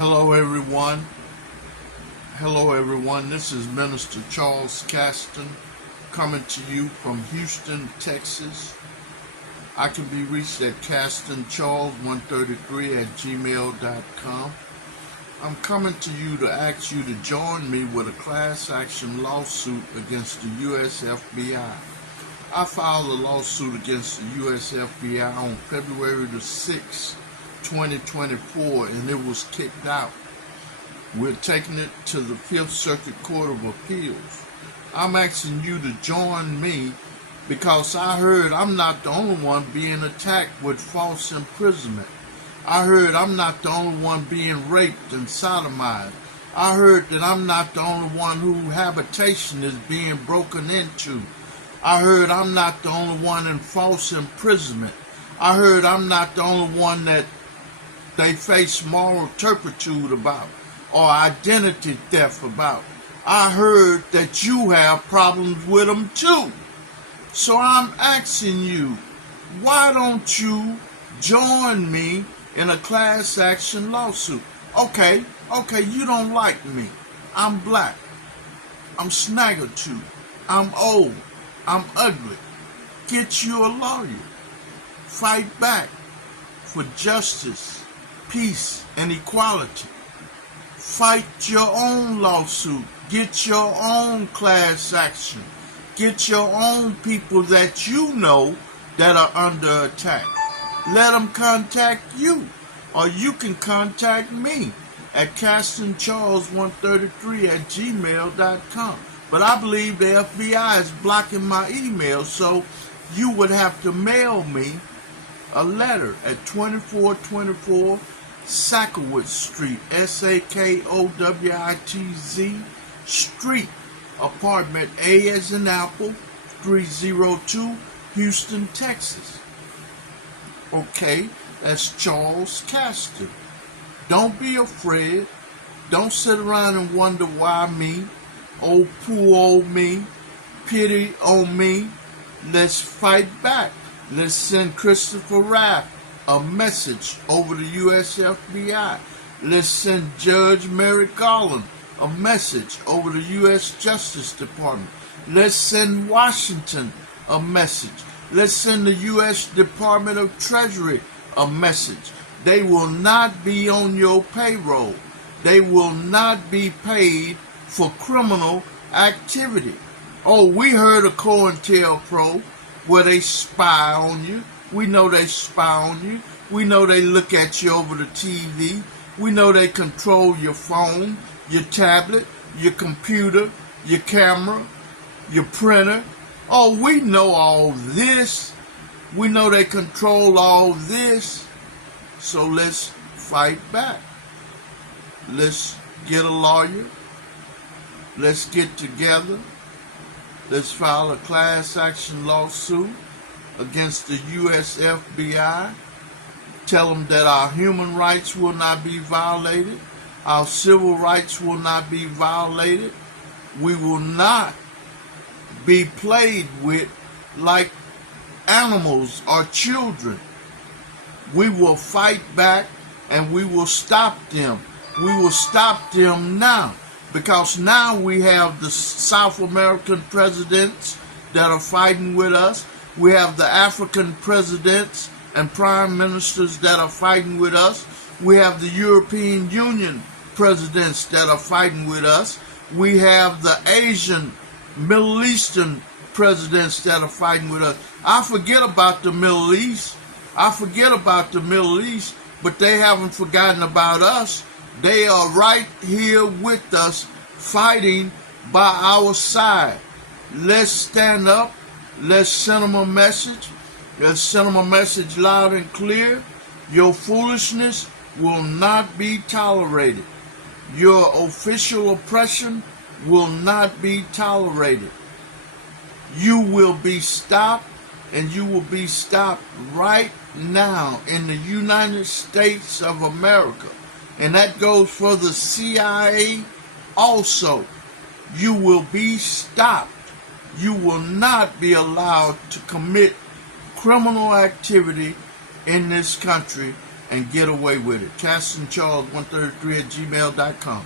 Hello everyone. Hello everyone. This is Minister Charles Caston coming to you from Houston, Texas. I can be reached at CastonCharles133@gmail.com. I'm coming to you to ask you to join me with a class action lawsuit against the U.S. F.B.I. I filed a lawsuit against the U.S. F.B.I. on February the 6th, 2024, and it was kicked out. We're taking it to the Fifth Circuit Court of Appeals. I'm asking you to join me because I heard I'm not the only one being attacked with false imprisonment. I heard I'm not the only one being raped and sodomized. I heard that I'm not the only one whose habitation is being broken into. I heard I'm not the only one in false imprisonment. I heard I'm not the only one that they face moral turpitude about or identity theft about. I heard that you have problems with them too. So I'm asking you, why don't you join me in a class action lawsuit? Okay, you don't like me. I'm black. I'm snaggletooth. I'm old. I'm ugly. Get you a lawyer. Fight back for justice, peace, and equality. Fight your own lawsuit. Get your own class action. Get your own people that you know that are under attack. Let them contact you, or you can contact me at CastonCharles133@gmail.com. But I believe the FBI is blocking my email, so you would have to mail me a letter at 2424 Sakowitz Street, Sakowitz Street, apartment A as in Apple, 302, Houston, Texas. Okay, that's Charles Caston. Don't be afraid. Don't sit around and wonder why me. Oh, poor old me. Pity on me. Let's fight back. Let's send Christopher Raff a message over the U.S. F.B.I. Let's send Judge Merrick Garland a message over the U.S. Justice Department. Let's send Washington a message. Let's send the U.S. Department of Treasury a message. They will not be on your payroll. They will not be paid for criminal activity. Oh, we heard of COINTELPRO where they spy on you. We know they spy on you. We know they look at you over the TV. We know they control your phone, your tablet, your computer, your camera, your printer. Oh, we know all this. We know they control all this. So let's fight back. Let's get a lawyer. Let's get together. Let's file a class action lawsuit against the U.S. F.B.I. Tell them that our human rights will not be violated. Our civil rights will not be violated. We will not be played with like animals or children. We will fight back and we will stop them. We will stop them now, because now we have the South American presidents that are fighting with us. We have the African presidents and prime ministers that are fighting with us. We have the European Union presidents that are fighting with us. We have the Asian, Middle Eastern presidents that are fighting with us. I forget about the Middle East. But they haven't forgotten about us. They are right here with us, fighting by our side. Let's stand up. Let's send them a message. Let's send them a message loud and clear. Your foolishness will not be tolerated. Your official oppression will not be tolerated. You will be stopped, and you will be stopped right now in the United States of America. And that goes for the CIA also. You will be stopped. You will not be allowed to commit criminal activity in this country, and get away with it. CastonCharles133 at gmail.com.